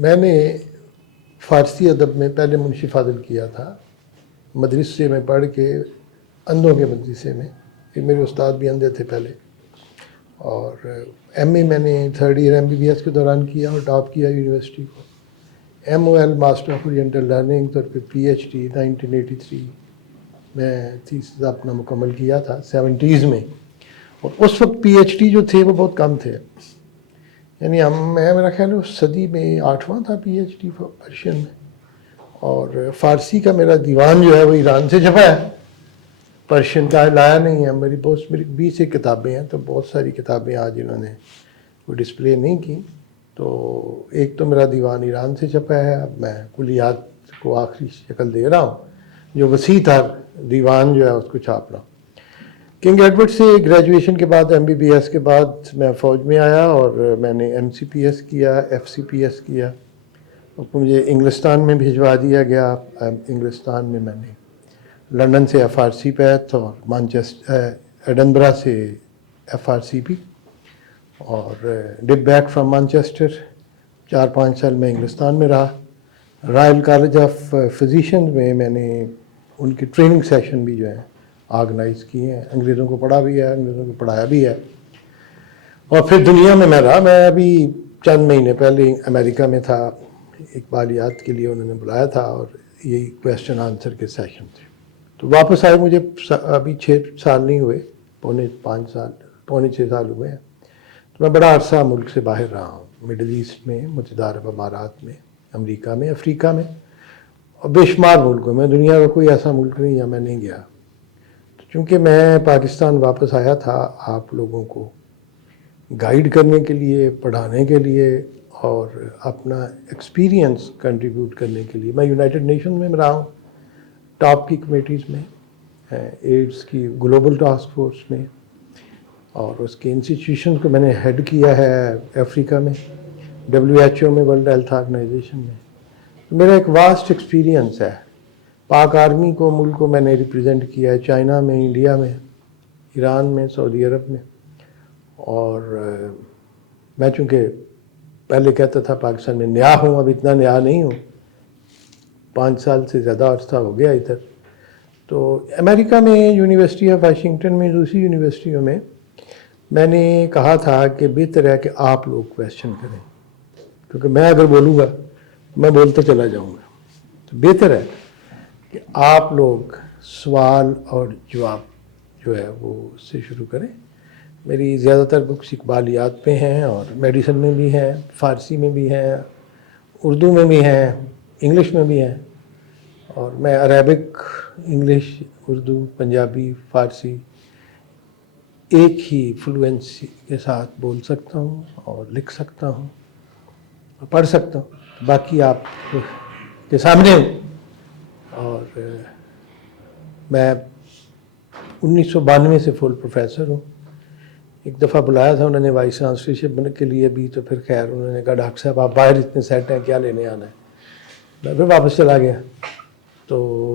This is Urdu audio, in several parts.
میں نے فارسی ادب میں پہلے منشی فاضل کیا تھا، مدرسے میں پڑھ کے، اندھوں کے مدرسے میں، کہ میرے استاد بھی اندھے تھے پہلے، اور ایم اے میں نے 3rd ایئر MBBS کے دوران کیا اور ٹاپ کیا یونیورسٹی کو، MOL master of oriental learning, تو پھر PhD 1983 میں تھیسس اپنا مکمل کیا تھا 70s میں، اور اس وقت PhD جو تھے وہ بہت کم تھے، یعنی میرا خیال ہے اس صدی میں 8واں تھا PhD پرشین میں، اور فارسی کا میرا دیوان جو ہے وہ ایران سے چھپا ہے، پرشین کا لایا نہیں ہے، میری 20 کتابیں ہیں، تو بہت ساری کتابیں آج انہوں نے وہ ڈسپلے نہیں کی، تو ایک تو میرا دیوان ایران سے چھپا ہے، اب میں کلیات کو آخری شکل دے رہا ہوں، جو وسیع تر دیوان جو ہے اس کو چھاپ رہا ہوں۔ کنگ ایڈورڈ سے گریجویشن کے بعد MBBS کے بعد میں فوج میں آیا، اور میں نے MCPS کیا، FCPS کیا، مجھے انگلستان میں بھجوا دیا گیا۔ انگلستان میں میں نے لندن سے FRC پیتھ، اور مانچسٹر ایڈنبرا سے FRCP، اور ڈپ بیک فرام مانچسٹر 4-5 سال میں انگلستان میں رہا۔ رائل کالج آف فزیشنز میں نے ان کی ٹریننگ سیشن بھی جو ہے آرگنائز کیے ہیں، انگریزوں کو پڑھا بھی ہے، انگریزوں کو پڑھایا بھی ہے، اور پھر دنیا میں رہا۔ میں ابھی چند مہینے پہلے امریکہ میں تھا، اقبالیات کے لیے انہوں نے بلایا تھا، اور یہی کویسچن آنسر کے سیشن تھے، تو واپس آئے مجھے ابھی 6 سال نہیں ہوئے، پونے 6 سال ہوئے ہیں، تو میں بڑا عرصہ ملک سے باہر رہا ہوں، مڈل ایسٹ میں، متحدہ عرب امارات میں، امریکہ میں، افریقہ میں، اور بے شمار ملکوں میں۔ دنیا کا کوئی ایسا ملک نہیں جہاں میں نہیں گیا۔ چونکہ میں پاکستان واپس آیا تھا آپ لوگوں کو گائیڈ کرنے کے لیے، پڑھانے کے لیے، اور اپنا ایکسپیرینس کنٹریبیوٹ کرنے کے لیے۔ میں یونائٹڈ نیشن میں رہا ہوں، ٹاپ کی کمیٹیز میں، ایڈز کی گلوبل ٹاسک فورس میں، اور اس کے انسٹیٹیوشن کو میں نے ہیڈ کیا ہے افریقہ میں، WHO میں، ورلڈ ہیلتھ آرگنائزیشن میں۔ میرا ایک واسٹ ایکسپیرینس ہے۔ پاک آرمی کو، ملک کو میں نے ریپرزینٹ کیا ہے چائنا میں، انڈیا میں، ایران میں، سعودی عرب میں، اور میں چونکہ پہلے کہتا تھا پاکستان میں نیا ہوں، اب اتنا نیا نہیں ہوں، 5 سال سے زیادہ عرصہ ہو گیا ادھر۔ تو امریکہ میں یونیورسٹی آف واشنگٹن میں، دوسری یونیورسٹیوں میں نے کہا تھا کہ بہتر ہے کہ آپ لوگ کویسچن کریں، کیونکہ میں اگر بولوں گا میں بولتے چلا جاؤں گا، تو بہتر ہے کہ آپ لوگ سوال اور جواب جو ہے وہ اس سے شروع کریں۔ میری زیادہ تر بکس اقبالیات پہ ہیں، اور میڈیسن میں بھی ہیں، فارسی میں بھی ہیں، اردو میں بھی ہیں، انگلش میں بھی ہیں، اور میں عربک، انگلش، اردو، پنجابی، فارسی ایک ہی فلوئنسی کے ساتھ بول سکتا ہوں، اور لکھ سکتا ہوں، اور پڑھ سکتا ہوں، باقی آپ کے سامنے ہوں۔ اور میں 1992 سے فل پروفیسر ہوں۔ ایک دفعہ بلایا تھا انہوں نے وائس چانسلرشپ کے لیے بھی، تو پھر خیر انہوں نے کہا ڈاکٹر صاحب آپ باہر اتنے سیٹ ہیں، کیا لینے آنا ہے؟ میں پھر واپس چلا گیا۔ تو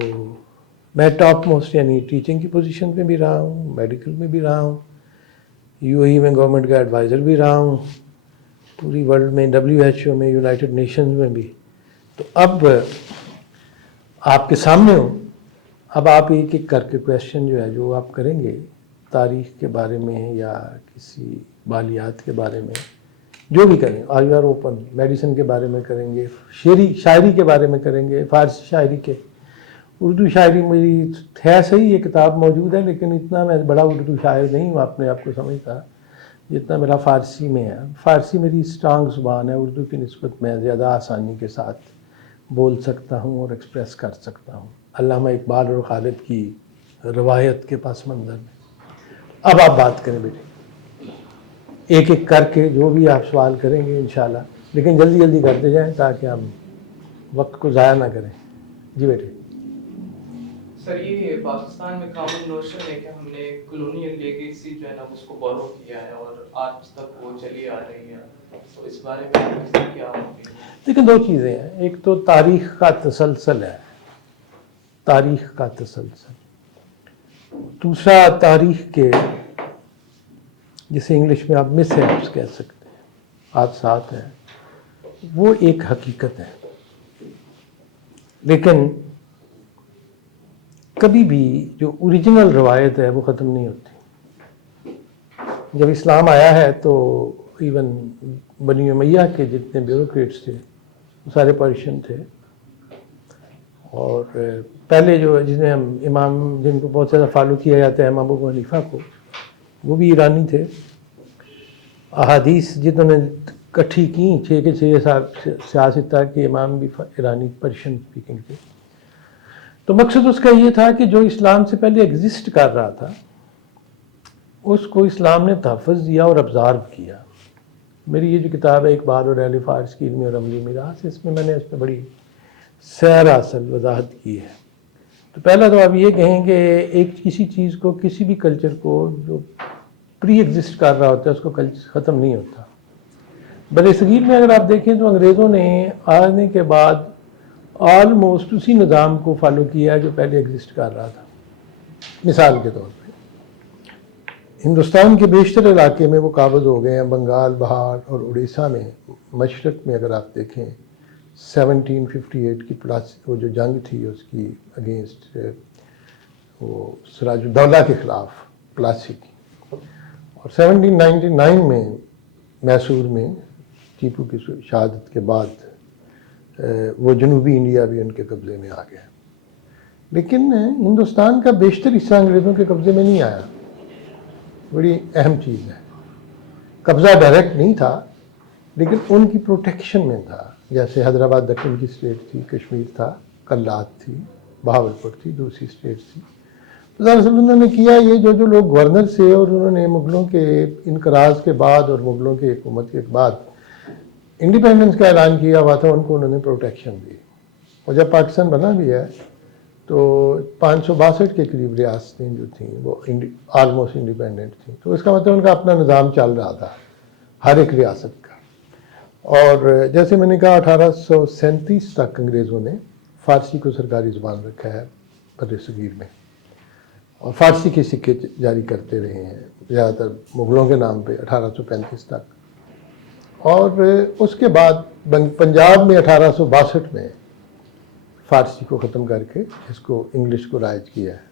میں ٹاپ موسٹ یعنی ٹیچنگ کی پوزیشن پہ بھی رہا ہوں، میڈیکل میں بھی رہا ہوں، UAE میں گورنمنٹ کا ایڈوائزر بھی رہا ہوں، پوری ورلڈ میں، WHO میں، یونائٹڈ نیشنز میں بھی۔ تو اب آپ کے سامنے ہوں، اب آپ ایک ایک کر کے کویسچن جو ہے جو آپ کریں گے تاریخ کے بارے میں یا کسی بالیات کے بارے میں، جو بھی کریں، are you are open, medicine کے بارے میں کریں گے، شاعری کے بارے میں کریں گے، فارسی شاعری کے، اردو شاعری میری ہے صحیح، یہ کتاب موجود ہے، لیکن اتنا میں بڑا اردو شاعر نہیں ہوں اپنے آپ کو سمجھتا جتنا میرا فارسی میں ہے۔ فارسی میری اسٹرانگ زبان ہے، اردو کی نسبت میں زیادہ آسانی کے ساتھ بول سکتا ہوں اور ایکسپریس کر سکتا ہوں، علامہ اقبال اور خالد کی روایت کے پس منظر میں۔ اب آپ بات کریں بیٹے، ایک ایک کر کے جو بھی آپ سوال کریں گے انشاءاللہ، لیکن جلدی جلدی کرتے جائیں تاکہ ہم وقت کو ضائع نہ کریں۔ جی بیٹے۔ سر یہ پاکستان میں کامن نوشن ہے کہ ہم نے کلونیل لیگیسی جو ہے نا اس کو بورو کیا ہے، اور آج تک وہ چلی آ رہی ہے، تو اس بارے میں کیا ہوگی؟ لیکن 2 چیزیں ہیں، ایک تو تاریخ کا تسلسل ہے، تاریخ کا تسلسل، دوسرا تاریخ کے جسے انگلش میں آپ مس ہیپس کہہ سکتے ہیں، حادثات ہیں، وہ ایک حقیقت ہے، لیکن کبھی بھی جو اوریجنل روایت ہے وہ ختم نہیں ہوتی۔ جب اسلام آیا ہے تو ایون بنی امیہ کے جتنے بیوروکریٹس تھے وہ سارے پرشین تھے، اور پہلے جو جنہیں ہم امام جن کو بہت زیادہ فالو کیا جاتا ہے امام ابو حنیفہ کو، وہ بھی ایرانی تھے۔ احادیث جنہوں نے کٹھی کی 6 کے 6 سیاستہ کے امام بھی ایرانی پرشین اسپیکنگ تھے۔ تو مقصد اس کا یہ تھا کہ جو اسلام سے پہلے ایگزسٹ کر رہا تھا اس کو اسلام نے تحفظ دیا اور ابزارو کیا۔ میری یہ جو کتاب ہے اقبال اور اہل فارس کی علمی اور عملی میراث، اس میں نے اس پہ بڑی سیر اصل وضاحت کی ہے۔ تو پہلا تو آپ یہ کہیں کہ ایک کسی چیز کو، کسی بھی کلچر کو جو پری ایگزسٹ کر رہا ہوتا ہے اس کو ختم نہیں ہوتا۔ بر صغیر میں اگر آپ دیکھیں تو انگریزوں نے آنے کے بعد آلموسٹ اسی نظام کو فالو کیا ہے جو پہلے ایگزسٹ کر رہا تھا۔ مثال کے طور پہ ہندوستان کے بیشتر علاقے میں وہ قابض ہو گئے ہیں، بنگال، بہار اور اڑیسہ میں۔ مشرق میں اگر آپ دیکھیں 1758 کی وہ جو جنگ تھی اس کی اگینسٹ وہ سراج الدولہ کے خلاف پلاسی کی، اور 1799 میں میسور میں ٹیپو کی شہادت کے بعد وہ جنوبی انڈیا بھی ان کے قبضے میں آ گیا۔ لیکن ہندوستان کا بیشتر حصہ انگریزوں کے قبضے میں نہیں آیا، بڑی اہم چیز ہے۔ قبضہ ڈائریکٹ نہیں تھا لیکن ان کی پروٹیکشن میں تھا۔ جیسے حیدرآباد دکن کی اسٹیٹ تھی، کشمیر تھا، کلات تھی، بہاولپور تھی، دوسری اسٹیٹ تھی۔ تو دراصل انہوں نے کیا یہ، جو لوگ گورنر سے، اور انہوں نے مغلوں کے انقراض کے بعد اور مغلوں کی حکومت کے بعد انڈیپینڈنس کا اعلان کیا ہوا تھا، ان کو انہوں نے پروٹیکشن دی۔ اور جب پاکستان بنا بھی ہے تو 562 کے قریب ریاستیں جو تھیں وہ آلموسٹ انڈیپینڈنٹ تھیں۔ تو اس کا مطلب ان کا اپنا نظام چل رہا تھا ہر ایک ریاست کا۔ اور جیسے میں نے کہا 1837 تک انگریزوں نے فارسی کو سرکاری زبان رکھا ہے بر صغیر میں، اور فارسی کے سکے جاری کرتے رہے ہیں زیادہ تر مغلوں کے نام پہ 1835 تک۔ اور اس کے بعد پنجاب میں 1862 میں فارسی کو ختم کر کے اس کو انگلش کو رائج کیا ہے۔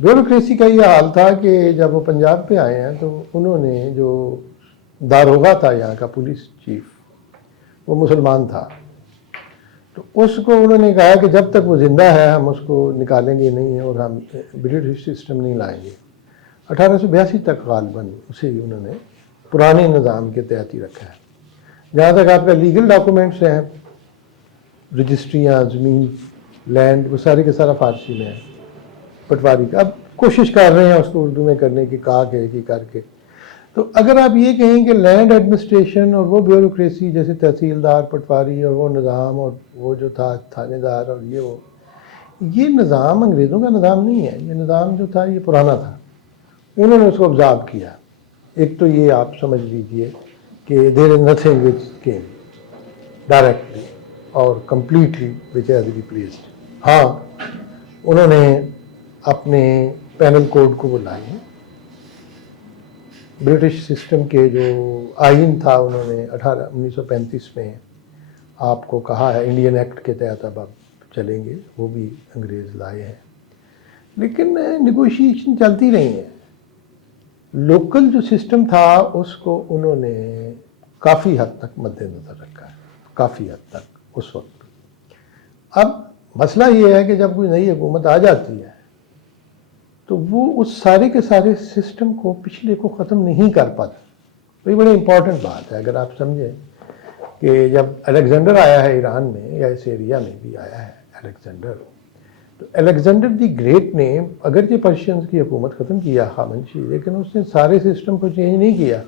بیوروکریسی کا یہ حال تھا کہ جب وہ پنجاب پہ آئے ہیں تو انہوں نے جو داروغہ تھا یہاں کا پولیس چیف، وہ مسلمان تھا، تو اس کو انہوں نے کہا کہ جب تک وہ زندہ ہے ہم اس کو نکالیں گے نہیں اور ہم برٹش سسٹم نہیں لائیں گے۔ 1882 تک غالباً اسے ہی انہوں نے پرانے نظام کے تحت ہی رکھا ہے۔ جہاں تک آپ کا لیگل ڈاکومنٹس ہیں، رجسٹریاں، زمین، لینڈ، وہ سارے کے سارا فارسی میں ہے، پٹواری کا۔ اب کوشش کر رہے ہیں اس کو اردو میں کرنے کی، کر کے۔ تو اگر آپ یہ کہیں کہ لینڈ ایڈمنسٹریشن اور وہ بیوروکریسی جیسے تحصیلدار، پٹواری اور وہ نظام اور وہ جو تھا تھانے دار اور یہ نظام انگریزوں کا نظام نہیں ہے۔ یہ نظام جو تھا یہ پرانا تھا، انہوں نے اس کو ابزارو کیا۔ ایک تو یہ آپ سمجھ لیجئے کہ there is nothing which came directly اور کمپلیٹلی وچ ہیز ریپلیسڈ۔ ہاں انہوں نے اپنے پینل کوڈ کو بلائے ہیں، برٹش سسٹم کے جو آئین تھا انہوں نے 1935 میں آپ کو کہا ہے انڈین ایکٹ کے تحت اب آپ چلیں گے، وہ بھی انگریز لائے ہیں۔ لیکن نیگوشیشن چلتی رہی ہیں۔ لوکل جو سسٹم تھا اس کو انہوں نے کافی حد تک مد نظر رکھا ہے، کافی حد تک اس وقت۔ اب مسئلہ یہ ہے کہ جب کوئی نئی حکومت آ جاتی ہے تو وہ اس سارے کے سارے سسٹم کو پچھلے کو ختم نہیں کر پاتا۔ تو یہ بڑی امپورٹنٹ بات ہے۔ اگر آپ سمجھیں کہ جب الیگزینڈر آیا ہے ایران میں یا اس ایریا میں بھی آیا ہے الیگزینڈر، تو الیگزینڈر دی گریٹ نے اگرچہ پرشینز کی حکومت ختم کیا خامنشی، لیکن اس نے سارے سسٹم کو چینج نہیں کیا۔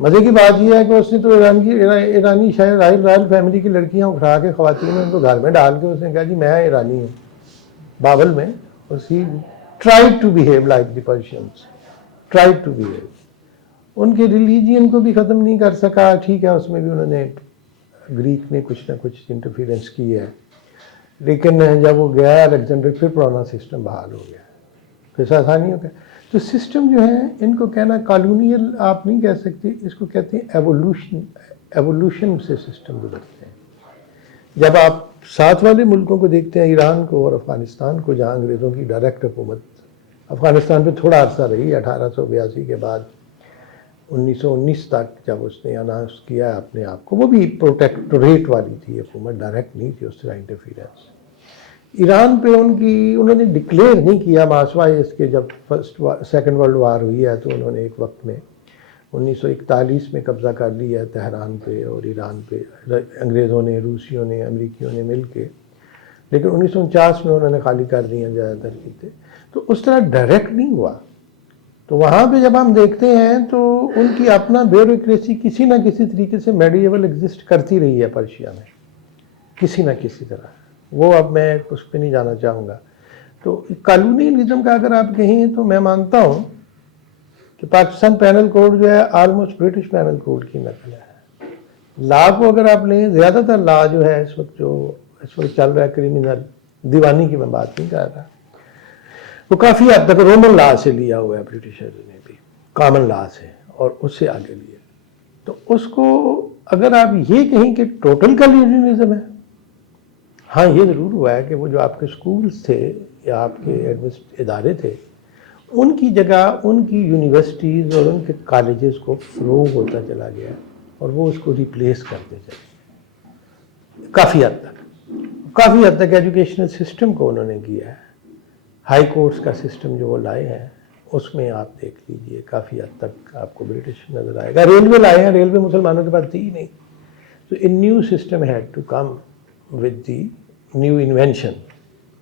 مزے کی بات یہ ہے کہ اس نے تو ایرانی شاید رائل فیملی کی لڑکیاں اٹھا کے خواتین ان کو گھر میں ڈال کے اس نے کہا جی میں ایرانی ہوں، بابل میں۔ tried to behave like the Persians, tried to behave. ان کے ریلیجین کو بھی ختم نہیں کر سکا۔ ٹھیک ہے اس میں بھی انہوں نے گریک نے کچھ نہ کچھ انٹرفیرنس کی ہے، لیکن جب وہ گیا الیگزینڈر پھر پرانا سسٹم بحال ہو گیا، پھر آسانی ہو گیا۔ تو سسٹم جو ہیں ان کو کہنا کالونیل آپ نہیں کہہ سکتے، اس کو کہتے ہیں ایوولوشن سے سسٹم گزرتے ہیں. جب آپ ساتھ والے ملکوں کو دیکھتے ہیں، ایران کو اور افغانستان کو، جہاں انگریزوں کی ڈائریکٹ حکومت افغانستان پہ تھوڑا عرصہ رہی 1882 کے بعد 1919 تک، جب اس نے اناؤنس کیا اپنے آپ کو، وہ بھی پروٹیکٹوریٹ والی تھی حکومت، ڈائریکٹ نہیں تھی اس طرح انٹرفیرنس. ایران پہ انہوں نے ڈکلیئر نہیں کیا ماسوائے اس کے. جب سیکنڈ ورلڈ وار ہوئی ہے تو انہوں نے ایک وقت میں 1941 میں قبضہ کر لیا ہے تہران پہ اور ایران پہ، انگریزوں نے، روسیوں نے، امریکیوں نے مل کے. لیکن 1949 میں انہوں نے خالی کر دیا زیادہ تر کیتے. تو اس طرح ڈائریکٹ نہیں ہوا. تو وہاں پہ جب ہم دیکھتے ہیں تو ان کی اپنا بیوروکریسی کسی نہ کسی طریقے سے میڈیول ایگزسٹ کرتی رہی ہے پرشیا میں، کسی نہ کسی طرح. وہ اب میں اس پہ نہیں جانا چاہوں گا. تو کالونیلزم کا اگر آپ کہیں تو میں مانتا ہوں کہ پاکستان پینل کوڈ جو ہے آلموسٹ برٹش پینل کوڈ کی نقل ہے. لا کو اگر آپ لیں، زیادہ تر لا جو ہے اس وقت چل رہا ہے کرمنل، دیوانی کی میں بات نہیں کر رہا، وہ کافی حد تک رومن لا سے لیا ہوا ہے برٹشرز نے بھی، کامن لا سے، اور اس سے آگے لیا. تو اس کو اگر آپ یہ کہیں کہ ٹوٹل کالونیلزم ہے، ہاں یہ ضرور ہوا ہے کہ وہ جو آپ کے سکولز تھے یا آپ کے ادارے تھے، ان کی جگہ ان کی یونیورسٹیز اور ان کے کالجز کو فروغ ہوتا چلا گیا اور وہ اس کو ریپلیس کرتے چلے کافی حد تک ایجوکیشنل سسٹم کو انہوں نے کیا ہے. ہائی کورٹس کا سسٹم جو وہ لائے ہیں اس میں آپ دیکھ لیجئے کافی حد تک آپ کو برٹش نظر آئے گا. ریلوے لائے ہیں، ریلوے مسلمانوں کے پاس تھی ہی نہیں. تو a new system had to come with the new invention.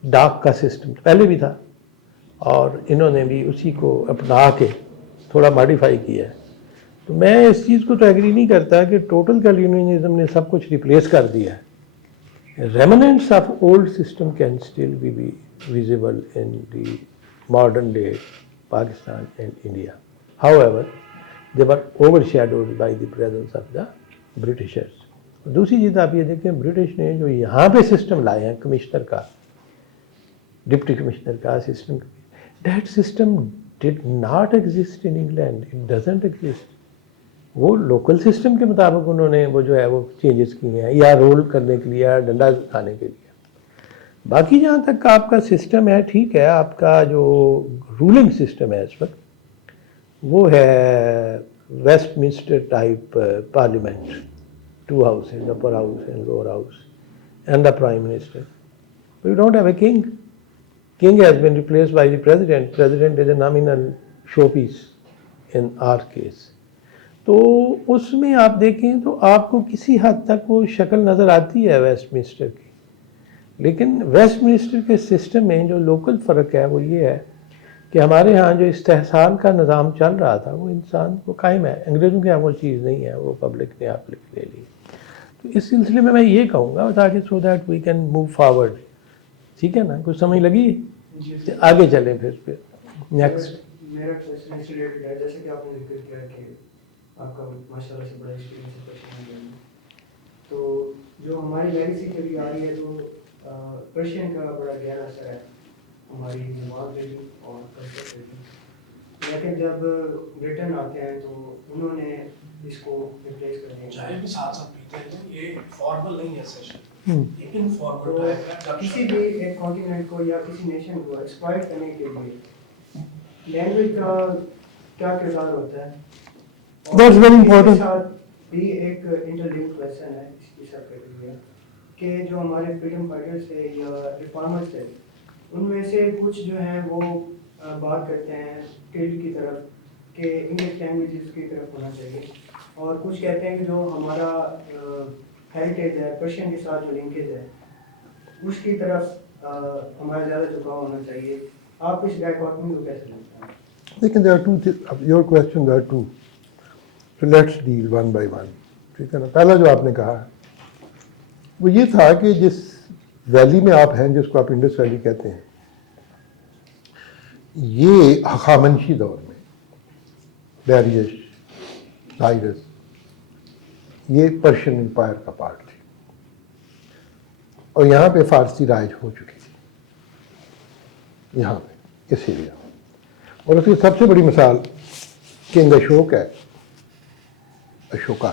ڈاک کا سسٹم پہلے بھی تھا اور انہوں نے بھی اسی کو اپنا کے تھوڑا ماڈیفائی کیا ہے. تو میں اس چیز کو تو ایگری نہیں کرتا کہ ٹوٹل کالونیلزم نے سب کچھ ریپلیس کر دیا ہے. Remnants of old system can still be visible in the modern day Pakistan and India. However, they were overshadowed by the presence of the Britishers. دوسری چیز آپ یہ دیکھیں، برٹش نے جو یہاں پہ سسٹم لائے ہیں کمشنر کا، ڈپٹی کمشنر کا system, that system did not exist in England. It doesn't exist. وہ لوکل سسٹم کے مطابق انہوں نے وہ جو ہے وہ چینجز کیے ہیں، یا رول کرنے کے لیے یا ڈنڈا کھانے کے لیے. باقی جہاں تک آپ کا سسٹم ہے، ٹھیک ہے، آپ کا جو رولنگ سسٹم ہے اس وقت وہ ہے Westminster type parliament, 2 houses, upper house and lower house, and the prime minister. We don't have a king. King has been replaced by the president. President is a nominal showpiece in our case. تو اس میں آپ دیکھیں تو آپ کو کسی حد تک وہ شکل نظر آتی ہے ویسٹ منسٹر کی. لیکن ویسٹ منسٹر کے سسٹم میں جو لوکل فرق ہے وہ یہ ہے کہ ہمارے ہاں جو استحصال کا نظام چل رہا تھا وہ انسان کو قائم ہے. انگریزوں کے ہاں وہ چیز نہیں ہے، وہ پبلک نے آپ لے لی. تو اس سلسلے میں یہ کہوں گا تاکہ so that we can move forward. ٹھیک ہے نا، کچھ سمجھ لگی؟ آگے چلیں پھر نیکسٹ. میرا کوشچن اس ریلیٹڈ ہے، جیسے کہ آپ نے ذکر کیا کہ آپ کا ماشاءاللہ سے بڑا ایکسپیرینس ہے پرشین میں، تو جو ہماری لیگیسی چلی آ رہی ہے تو پرشین کا بڑا گہرا اثر ہے ہماری زبان پہ بھی اور کلچر پہ بھی. لیکن جب برٹن آتے ہیں تو انہوں نے اس کو ریپلیس کر دیا. چائے بھی ساتھ ساتھ پیتے ہیں، یہ فارمل نہیں ہے سیشن، یہ انفارمل ٹائپ ہے. کسی بھی ایک کانٹیننٹ کو یا کسی نیشن کو ایکسپلائٹ کرنے کے لیے لینگویج کا کیا کردار ہوتا ہے؟ That's very important. اس کے ساتھ بھی ایک انٹرلنک کویسچن ہے اس کی سب کے لیے کہ جو ہمارے فریڈم فائٹرز تھے یا ریفارمرز تھے، ان میں سے کچھ جو ہیں وہ بات کرتے ہیں ٹیل کی طرف کہ انگلش لینگویج کی طرف ہونا چاہیے، اور کچھ کہتے ہیں کہ جو ہمارا ہیریٹیج ہے پرشین کے ساتھ جو لنکیج ہے اس کی طرف ہمارا زیادہ جھکاؤ ہونا چاہیے. آپ اس ڈائیکاٹمی کو کیسے لیتے ہیں؟ لیکن there are two your question there are two. So let's deal one by one. ٹھیک ہے نا. پہلا جو آپ نے کہا وہ یہ تھا کہ جس ویلی میں آپ ہیں، جس کو آپ انڈس ویلی کہتے ہیں، یہ ہخامنشی دور میں ڈیریش، سائرس، یہ پرشین امپائر کا پارٹ تھی اور یہاں پہ فارسی رائج ہو چکی تھی یہاں پہ اس ایریا. اور اس کی سب سے بڑی مثال کنگ اشوک ہے، Ashoka.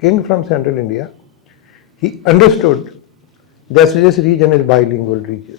king from central India, he understood that this region is bilingual region.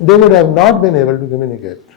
they would have not been able to communicate.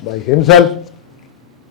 by himself.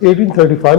1831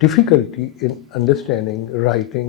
difficulty in understanding writing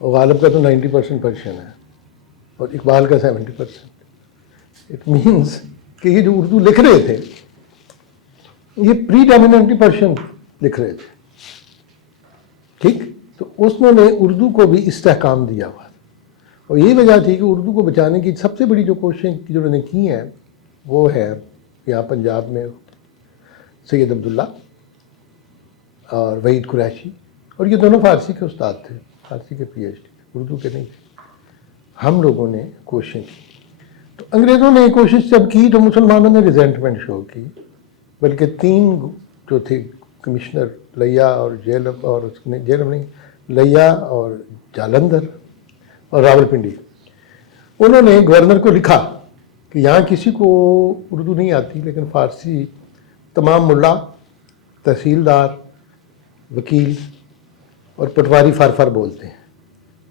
اور غالب کا تو 90% پرشین ہے اور اقبال کا 70%. اٹ مینس کہ یہ جو اردو لکھ رہے تھے یہ پری ڈومیننٹلی پرشین لکھ رہے تھے. ٹھیک, تو اس نے اردو کو بھی استحکام دیا ہوا, اور یہی وجہ تھی کہ اردو کو بچانے کی سب سے بڑی جو کوششیں جو انہوں نے کی ہیں وہ ہے یہاں پنجاب میں سید عبداللہ اور وحید قریشی, اور یہ دونوں فارسی کے استاد تھے, فارسی کے پی ایچ ڈی, اردو کے نہیں تھے. ہم لوگوں نے کوششیں کی, تو انگریزوں نے یہ کوشش جب کی تو مسلمانوں نے ریزنٹمنٹ شو کی, بلکہ 3 جو تھے کمشنر, لیا اور جیلم, اور اس نے جیلم نہیں, لیا اور جالندھر اور راول پنڈی, انہوں نے گورنر کو لکھا کہ یہاں کسی کو اردو نہیں آتی لیکن فارسی تمام ملا, تحصیلدار, وکیل اور پٹواری فر بولتے ہیں,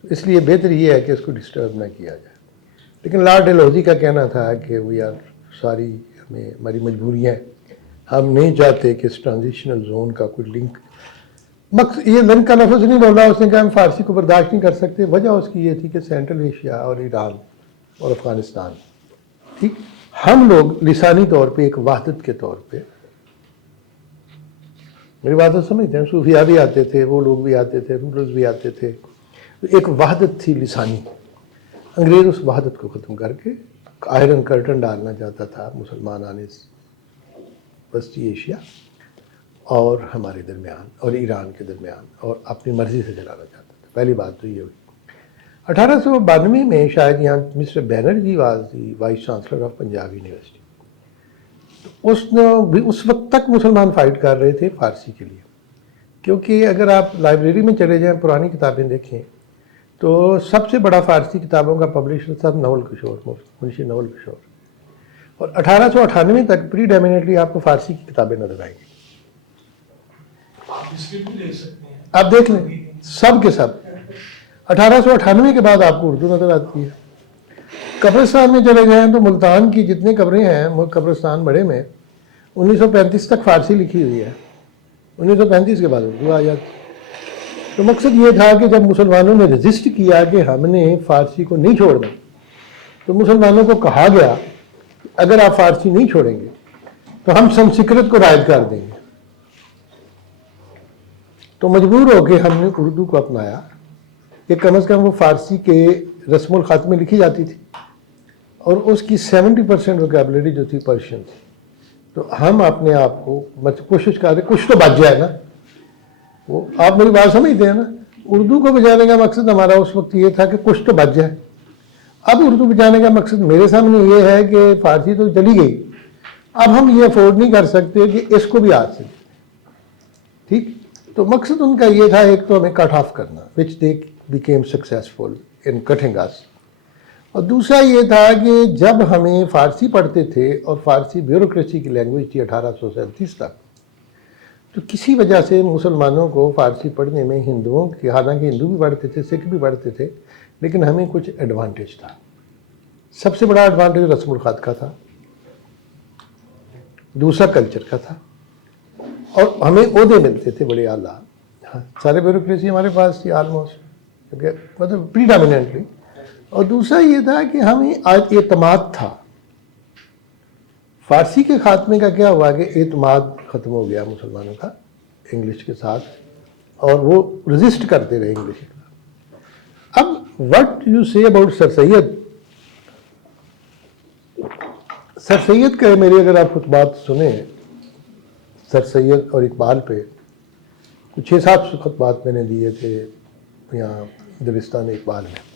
اس لیے بہتر یہ ہے کہ اس کو ڈسٹرب نہ کیا جائے. لیکن لارڈ ڈلہوزی کا کہنا تھا کہ وی آر ساری, ہمیں ہماری مجبوریاں ہیں, ہم نہیں چاہتے کہ اس ٹرانزیشنل زون کا کوئی لنک, یہ لنک کا لفظ نہیں بولا, اس نے کہا ہم فارسی کو برداشت نہیں کر سکتے. وجہ اس کی یہ تھی کہ سینٹرل ایشیا اور ایران اور افغانستان, ٹھیک, ہم لوگ لسانی طور پہ ایک وحدت کے طور پہ, میری بات تو سمجھتے ہیں, صوفیاء بھی آتے تھے, وہ لوگ بھی آتے تھے, رولرز بھی آتے تھے, ایک وحدت تھی لسانی. انگریز اس وحدت کو ختم کر کے آئرن کرٹن ڈالنا چاہتا تھا مسلمان آنے وسطی ایشیا اور ہمارے درمیان اور ایران کے درمیان, اور اپنی مرضی سے چلانا چاہتا تھا. پہلی بات تو یہ ہوئی. 1892 میں شاید یہاں mister Banerjee was the vice chancellor of Punjab University. اس نے بھی اس وقت تک مسلمان فائٹ کر رہے تھے فارسی کے لیے, کیونکہ اگر آپ لائبریری میں چلے جائیں, پرانی کتابیں دیکھیں, تو سب سے بڑا فارسی کتابوں کا پبلشر تھا نول کشور, منشی نول کشور, اور 1898 تک پری ڈیمینیٹلی آپ کو فارسی کی کتابیں نظر آئیں گی. آپ ہسٹری بھی دیکھ سکتے ہیں, آپ دیکھ لیں سب کے سب. 1898 کے بعد آپ کو اردو نظر آتی ہے. قبرستان میں چلے جائیں تو ملتان کی جتنے قبریں ہیں قبرستان بڑے میں 1935 تک فارسی لکھی ہوئی ہے, 1935 کے بعد اردو آ جاتی. تو مقصد یہ تھا کہ جب مسلمانوں نے رجسٹ کیا کہ ہم نے فارسی کو نہیں چھوڑنا, تو مسلمانوں کو کہا گیا اگر آپ فارسی نہیں چھوڑیں گے تو ہم سنسکرت کو رائج کر دیں گے. تو مجبور ہو کے ہم نے اردو کو اپنایا کہ کم از کم وہ فارسی کے رسم الخط میں لکھی جاتی تھی, اور اس کی 70% ووکیبلری جو تھی پرشین تھی. تو ہم اپنے آپ کو کوشش کر رہے کچھ تو بچ جائے نا. وہ آپ میری بات سمجھتے ہیں نا, اردو کو بچانے کا مقصد ہمارا اس وقت یہ تھا کہ کچھ تو بچ جائے. اب اردو بچانے کا مقصد میرے سامنے یہ ہے کہ فارسی تو چلی گئی, اب ہم یہ افورڈ نہیں کر سکتے کہ اس کو بھی آج سے, ٹھیک. تو مقصد ان کا یہ تھا, ایک تو ہمیں کٹ آف کرنا, which they became successful in cutting اس, اور دوسرا یہ تھا کہ جب ہمیں فارسی پڑھتے تھے, اور فارسی بیوروکریسی کی لینگویج تھی 1837 تک, تو کسی وجہ سے مسلمانوں کو فارسی پڑھنے میں ہندوؤں کے, حالانکہ ہندو بھی پڑھتے تھے, سکھ بھی پڑھتے تھے, لیکن ہمیں کچھ ایڈوانٹیج تھا. سب سے بڑا ایڈوانٹیج رسم الخط کا تھا, دوسرا کلچر کا تھا, اور ہمیں عہدے ملتے تھے بڑے اعلیٰ. سارے بیوروکریسی ہمارے پاس تھی آلموسٹ, کیونکہ مطلب پری ڈومیننٹلی. اور دوسرا یہ تھا کہ ہمیں آج اعتماد تھا. فارسی کے خاتمے کا کیا ہوا کہ اعتماد ختم ہو گیا مسلمانوں کا انگلش کے ساتھ, اور وہ رزسٹ کرتے رہے انگلش کے ساتھ. اب وٹ یو سے اباؤٹ سر سید, سر سید کا میرے اگر آپ خطبات سنیں, سر سید اور اقبال پہ کچھ 6-7 خطبات میں نے دیے تھے یہاں دبستان اقبال میں,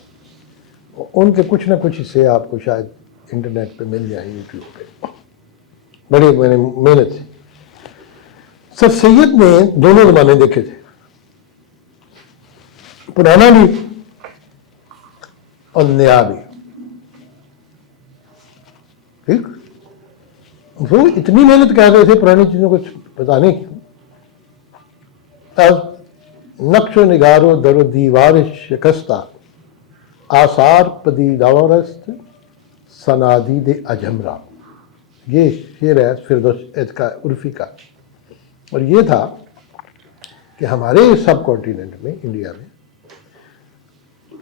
ان کے کچھ نہ کچھ حصے آپ کو شاید انٹرنیٹ پہ مل جائیں, یوٹیوب پہ, بڑے میں نے محنت سے. سر سید نے دونوں زمانے دیکھے تھے, پرانا بھی اور نیا بھی, ٹھیک. وہ اتنی محنت کر رہے تھے پرانی چیزوں کو بتانے کی. نقش و نگار و در و دیوار شکستہ, آثار پدیدارست سنادید اجمرا, یہ شعر ہے فردوس کا عرفی کا. اور یہ تھا کہ ہمارے سب کانٹیننٹ میں, انڈیا میں,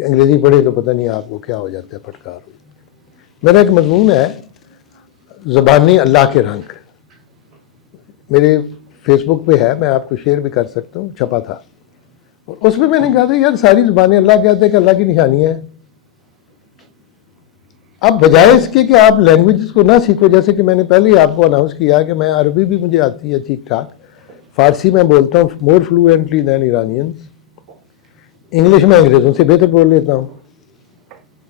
کہ انگریزی پڑھے تو پتہ نہیں آپ کو کیا ہو جاتا ہے پھٹکار ہو. میرا ایک مضمون ہے زبانی اللہ کے رنگ، میرے فیس بک پہ ہے، میں آپ کو شیئر بھی کر سکتا ہوں، چھپا تھا. اور اس میں نے کہا تھا یار ساری زبانیں اللہ کہتے ہیں کہ اللہ کی نشانیاں ہیں. اب بجائے اس کے کہ آپ لینگویجز کو نہ سیکھو، جیسے کہ میں نے پہلے ہی آپ کو اناؤنس کیا کہ میں عربی بھی مجھے آتی ہے ٹھیک ٹھاک، فارسی میں بولتا ہوں مور فلوئنٹلی دین ایرانینس، انگلش میں انگریزوں سے بہتر بول لیتا ہوں.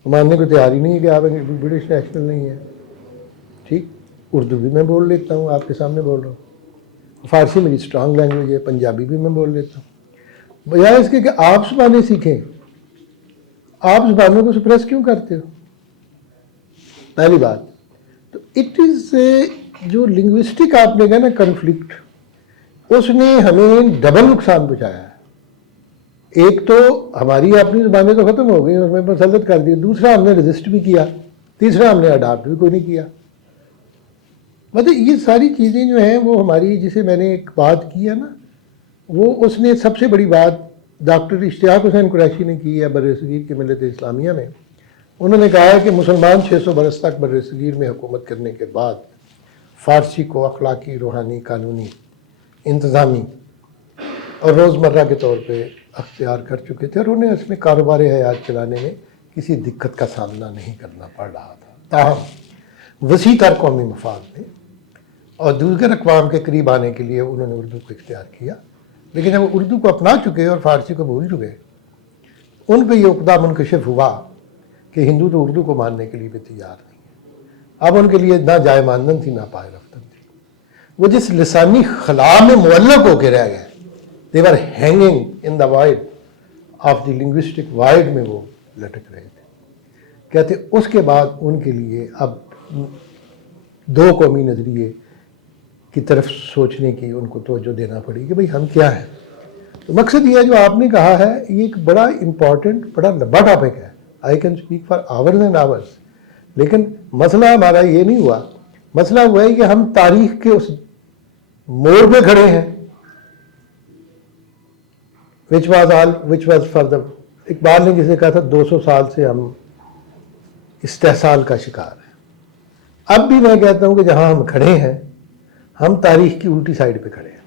ماننے کو تیار ہی نہیں ہے کہ آپ برٹش نیشنل نہیں ہیں. ٹھیک، اردو بھی میں بول لیتا ہوں، آپ کے سامنے بول رہا ہوں. فارسی میری اسٹرانگ لینگویج ہے، پنجابی بھی میں بول لیتا ہوں. بجائے اس کے کہ آپ زبانیں سیکھیں، آپ زبانوں کو سپریس کیوں کرتے ہو؟ پہلی بات تو اٹ از جو لنگوسٹک آپ نے کہا نا کنفلکٹ، اس نے ہمیں ڈبل نقصان پہنچایا ہے. ایک تو ہماری اپنی زبانیں تو ختم ہو گئی، اس میں مسلط کر دی. دوسرا ہم نے رجسٹ بھی کیا. تیسرا ہم نے اڈاپٹ بھی کوئی نہیں کیا. مطلب یہ ساری چیزیں جو ہیں وہ ہماری، جسے میں نے ایک بات کی ہے نا، وہ اس نے سب سے بڑی بات ڈاکٹر اشتیاق حسین قریشی نے کی ہے برصغیر کی ملت اسلامیہ میں. انہوں نے کہا ہے کہ مسلمان 600 برس تک برصغیر میں حکومت کرنے کے بعد فارسی کو اخلاقی، روحانی، قانونی، انتظامی اور روزمرہ کے طور پہ اختیار کر چکے تھے، اور انہیں اس میں کاروبار حیات چلانے میں کسی دقت کا سامنا نہیں کرنا پڑ رہا تھا. تاہم وسیع تر قومی مفاد میں اور دیگر اقوام کے قریب آنے کے لیے انہوں نے اردو کو اختیار کیا. لیکن جب وہ اردو کو اپنا چکے اور فارسی کو بھول چکے، ان پہ یہ عقدہ منکشف ہوا کہ ہندو تو اردو کو ماننے کے لیے بھی تیار نہیں ہے. اب ان کے لیے نہ جائے ماندن تھی نہ پائے رفتن تھی. وہ جس لسانی خلا میں معلق ہو کے رہ گئے، they were hanging in the void of the linguistic void میں وہ لٹک رہے تھے. کہتے اس کے بعد ان کے لیے اب دو قومی نظریے کی طرف سوچنے کی ان کو توجہ دینا پڑی کہ بھئی ہم کیا ہیں. تو مقصد یہ ہے جو آپ نے کہا ہے، یہ ایک بڑا امپورٹنٹ، بڑا لمبا ٹاپک ہے. I can speak for hours and hours. لیکن مسئلہ ہمارا یہ نہیں ہوا. مسئلہ ہوا ہے کہ ہم تاریخ کے اس موڑ پہ کھڑے ہیں which was for the Iqbal نے جسے کہا تھا 200 سال سے ہم استحصال کا شکار ہیں. اب بھی میں کہتا ہوں کہ جہاں ہم کھڑے ہیں ہم تاریخ کی الٹی سائڈ پہ کھڑے ہیں.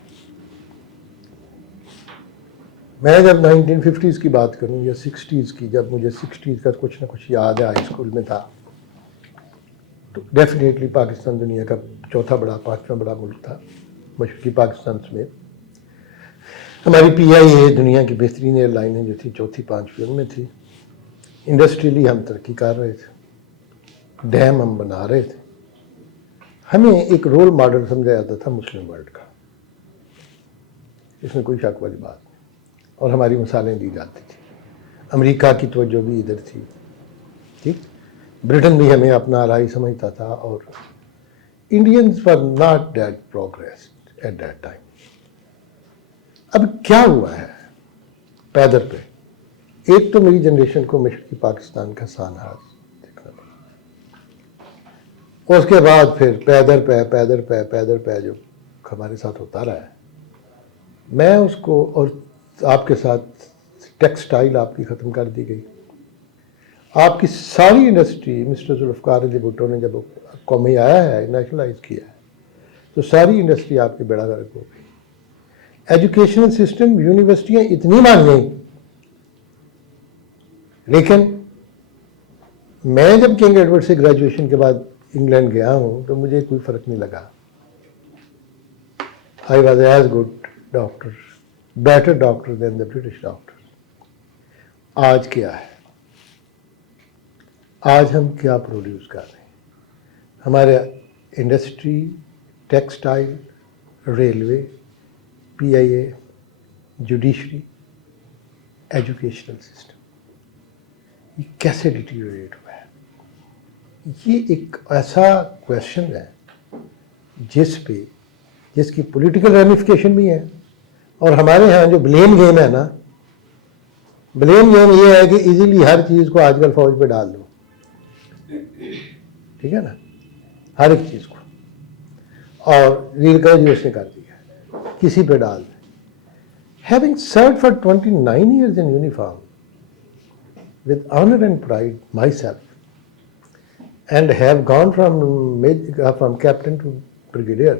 میں جب 1950s کی بات کروں یا 60s کی، جب مجھے 60s کا کچھ نہ کچھ یاد ہے، ہائی اسکول میں تھا، تو ڈیفینیٹلی پاکستان دنیا کا چوتھا بڑا، پانچواں بڑا ملک تھا مشرقی پاکستان سمیت. ہماری پی آئی اے دنیا کی بہترین ایئر لائنیں جو تھی چوتھی پانچویں ان میں تھی. انڈسٹریلی ہم ترقی کر رہے تھے، ڈیم ہم بنا رہے تھے. ہمیں ایک رول ماڈل سمجھا جاتا تھا مسلم ورلڈ کا، اس میں کوئی شک والی بات نہیں، اور ہماری مثالیں دی جاتی تھی. امریکہ کی توجہ بھی ادھر تھی. ٹھیک، برٹن بھی ہمیں اپنا آلائی سمجھتا تھا، اور Indians were not that progressed at that time. اب کیا ہوا ہے پیدر پہ؟ ایک تو میری جنریشن کو مشرقی پاکستان کا سانحہ دیکھنا پڑا، اس کے بعد پھر پیدر پہ جو ہمارے ساتھ ہوتا رہا ہے. میں اس کو، اور آپ کے ساتھ ٹیکسٹائل آپ کی ختم کر دی گئی. آپ کی ساری انڈسٹری مسٹر ذوالفقار علی بھٹو نے جب قومی آیا ہے، نیشنلائز کیا ہے، تو ساری انڈسٹری آپ کی بیڑا غرق ہو گئی. ایجوکیشنل سسٹم، یونیورسٹیاں اتنی مان گئیں. لیکن میں جب کنگ ایڈورڈ سے گریجویشن کے بعد انگلینڈ گیا ہوں تو مجھے کوئی فرق نہیں لگا. I was as good doctor, better doctor than the British doctor. آج کیا ہے؟ آج ہم کیا پروڈیوس کر رہے ہیں؟ ہمارے انڈسٹری، ٹیکسٹائل، ریلوے، پی آئی اے، جوڈیشری، ایجوکیشنل سسٹم، یہ کیسے ڈیٹیریٹ ہوا ہے؟ یہ ایک ایسا کویشچن ہے جس کی پولیٹیکل ریمیفیکیشن بھی ہے. اور ہمارے ہاں جو بلیم گیم ہے نا، بلیم گیم یہ ہے کہ ایزیلی ہر چیز کو آج کل فوج پہ ڈال دو. ٹھیک ہے نا، ہر ایک چیز کو، اور ریل کا جو اس نے کر دیا ہے، کسی پہ ڈال دیں. Having served for 29 years in uniform, with honor and pride myself and have gone from captain to brigadier.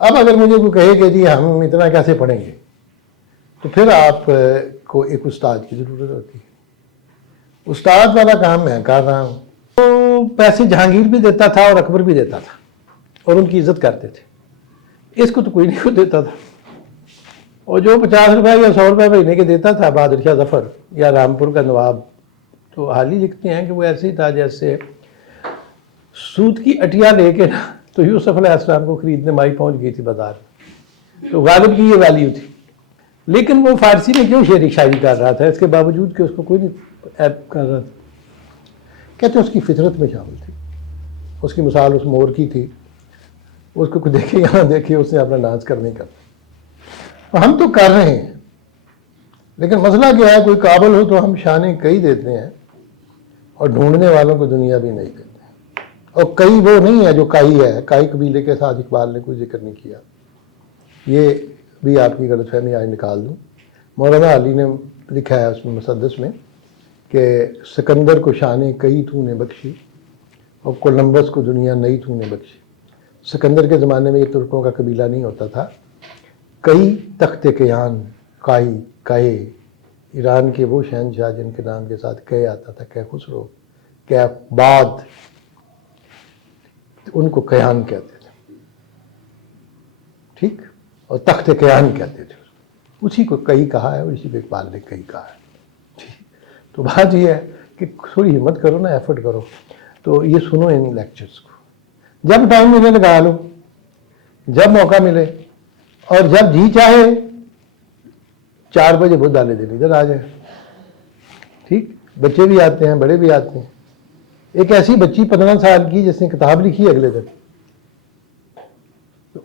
اب اگر مجھے کوئی کہے کہ جی ہم اتنا کیسے پڑھیں گے، تو پھر آپ کو ایک استاد کی ضرورت ہوتی ہے. استاد والا کام میں کر رہا ہوں. تو پیسے جہانگیر بھی دیتا تھا اور اکبر بھی دیتا تھا اور ان کی عزت کرتے تھے. اس کو تو کوئی نہیں دیتا تھا. اور جو 50 روپے یا 100 روپے مہینے کے دیتا تھا بہادر شاہ ظفر یا رامپور کا نواب، تو حال ہی لکھتے ہیں کہ وہ ایسے ہی تھا جیسے سود کی اٹیا لے کے نا تو یوسف علیہ السلام کو خریدنے مائی پہنچ گئی تھی بازار. تو غالب کی یہ ویلیو تھی. لیکن وہ فارسی میں کیوں شاعری کر رہا تھا، اس کے باوجود کہ اس کو کوئی نہیں ایپ کر رہا تھا. کہتے ہیں اس کی فطرت میں شامل تھی. اس کی مثال اس مور کی تھی، اس کو کوئی دیکھے یہاں دیکھے اس نے اپنا ڈانس کرنے کا. ہم تو کر رہے ہیں، لیکن مسئلہ کیا ہے، کوئی قابل ہو تو ہم شانیں کئی دیتے ہیں اور ڈھونڈنے والوں کو دنیا بھی نہیں دیتے. اور کئی وہ نہیں ہے جو کائی ہے، کائی قبیلے کے ساتھ اقبال نے کوئی ذکر نہیں کیا. یہ بھی آپ کی غلط فہمی آج نکال دوں. مولانا علی نے لکھا ہے اس میں مسدس میں کہ سکندر کو شانیں کئی تو نے بخشی اور کولمبس کو دنیا نئی تو نے بخشی. سکندر کے زمانے میں یہ ترکوں کا قبیلہ نہیں ہوتا تھا. کئی تخت کیان کائی کہے، ایران کے وہ شہنشاہ جن کے نام کے ساتھ کہے آتا تھا، کہ خسرو، کہ بعد، ان کو کیان کہتے تھے. ٹھیک، اور تخت کیان کہتے تھے. اسی کو کئی کہا ہے اور اسی پہ اقبال نے کئی کہا ہے. تو بات یہ ہے کہ تھوڑی ہمت کرو نا، ایفرٹ کرو. تو یہ سنو ان لیکچرز کو، جب ٹائم ملے لگا لو، جب موقع ملے، اور جب جی چاہے 4 بجے بدھ ڈالے دن ادھر آ جائے. ٹھیک، بچے بھی آتے ہیں، بڑے بھی آتے ہیں. ایک ایسی بچی 15 سال کی جس نے کتاب لکھی اگلے دن،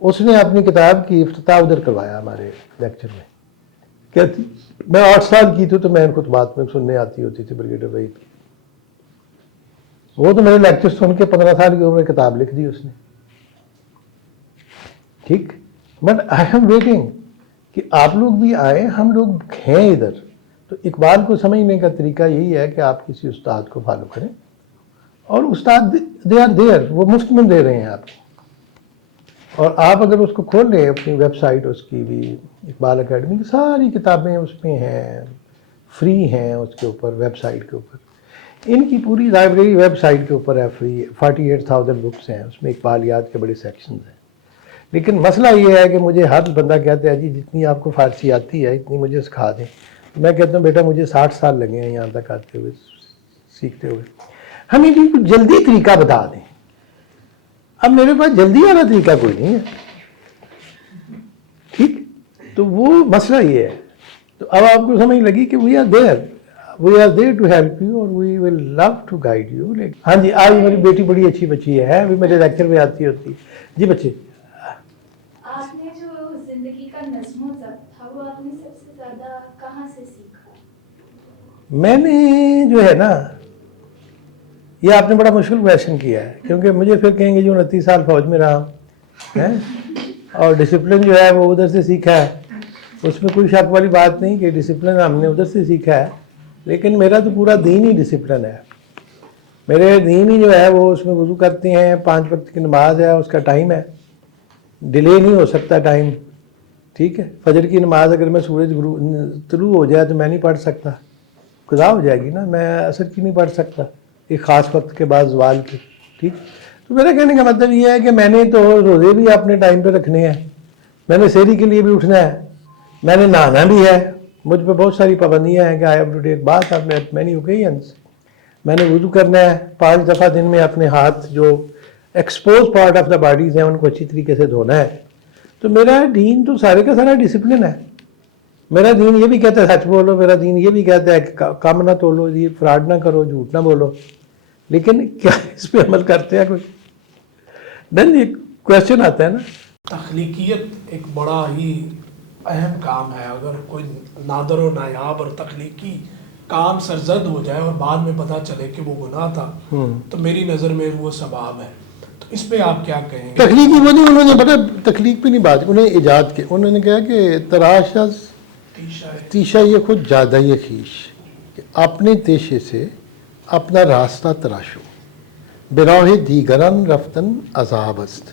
اس نے اپنی کتاب کی افتتاح ادھر کروایا ہمارے لیکچر میں. کہتی میں 8 سال کی تھی تو میں ان خطبات میں سننے آتی ہوتی تھی بریگیڈیئر وحید کی. وہ تو میرے لیکچر سن کے 15 سال کی عمر میں کتاب لکھ دی اس نے. ٹھیک، بٹ آئی ایم ویٹنگ کہ آپ لوگ بھی آئیں، ہم لوگ ہیں ادھر. تو اقبال کو سمجھنے کا طریقہ یہی ہے کہ آپ کسی استاد کو فالو کریں، اور استاد دے آر دیئر، وہ مفت میں دے رہے ہیں آپ کو. اور آپ اگر اس کو کھول لیں اپنی ویب سائٹ، اس کی بھی اقبال اکیڈمی کی ساری کتابیں اس میں ہیں، فری ہیں. اس کے اوپر ویب سائٹ کے اوپر ان کی پوری لائبریری ویب سائٹ کے اوپر ہے، فری. 48,000 بکس ہیں اس میں، اقبالیات کے بڑے سیکشنز ہیں. لیکن مسئلہ یہ ہے کہ مجھے ہر بندہ کہتا ہے جی جتنی آپ کو فارسی آتی ہے اتنی مجھے سکھا دیں. میں کہتا ہوں بیٹا مجھے 60 سال لگے ہیں یہاں تک آتے ہوئے، سیکھتے ہوئے. ہمیں جی کچھ جلدی طریقہ بتا دیں. اب میرے پاس جلدی والا طریقہ کوئی نہیں ہے. ٹھیک، تو وہ مسئلہ یہ ہے. تو اب آپ کو سمجھ لگی کہ we are there to help you اور we will love to guide you. ہاں جی، آج میری بیٹی بڑی اچھی بچی ہے، ابھی میرے لیکچر میں آتی ہوتی. جی بچے، آپ نے جو زندگی کا نظم و ضبط تھا وہ آپ نے سب سے زیادہ کہاں سے سیکھا؟ میں نے جو ہے نا، یہ آپ نے بڑا مشکل کویشچن کیا ہے، کیونکہ مجھے پھر کہیں گے جو 29 سال فوج میں رہا ہوں اور ڈسپلن جو ہے وہ ادھر سے سیکھا ہے. اس میں کوئی شک والی بات نہیں کہ ڈسپلن ہم نے ادھر سے سیکھا ہے، لیکن میرا تو پورا دین ہی ڈسپلن ہے. میرے دین ہی جو ہے وہ اس میں وضو کرتے ہیں، 5 وقت کی نماز ہے، اس کا ٹائم ہے، ڈیلے نہیں ہو سکتا ٹائم. ٹھیک ہے، فجر کی نماز اگر میں سورج طلوع ہو جائے تو میں نہیں پڑھ سکتا، قضا ہو جائے گی نا. میں عصر کی نہیں پڑھ سکتا ایک خاص وقت کے بعد زوال کی. ٹھیک، تو میرا کہنے کا مطلب یہ ہے کہ میں نے تو روزے بھی اپنے ٹائم پہ رکھنے ہیں، میں نے سحری کے لیے بھی اٹھنا ہے، میں نے نہانا بھی ہے. مجھ پہ بہت ساری پابندیاں ہیں کہ I have to take bath at many occasions. میں نے وضو کرنا ہے 5 دفعہ دن میں، اپنے ہاتھ جو expose part of the bodies ہیں ان کو اچھی طریقے سے دھونا ہے. تو میرا دین تو سارے کا سارا ڈسپلن ہے. میرا دین یہ بھی کہتا ہے سچ بولو، میرا دین یہ بھی کہتا ہے کہ کم نہ تولو، یہ فراڈ نہ کرو، جھوٹ نہ بولو. لیکن کیا اس پہ عمل کرتے ہیں کوئی؟ دین یہ کویشچن آتا ہے نا. تخلیقیت ایک بڑا ہی اہم کام ہے. اگر کوئی نادر و نایاب اور تخلیقی کام سرزد ہو جائے اور بعد میں پتہ چلے کہ وہ گناہ تھا، تو میری نظر میں وہ ثواب ہے. تو اس پہ آپ کیا کہیں گے؟ تخلیقی وہ نہیں، انہوں نے بڑا تخلیق پہ نہیں بات، انہوں نے ایجاد کے، انہوں نے کہا کہ تراش از تیشہ یہ خود جادہ یہ خیش، کہ اپنے تیشے سے اپنا راستہ تراشو، براہ دیگران رفتن عذاب است،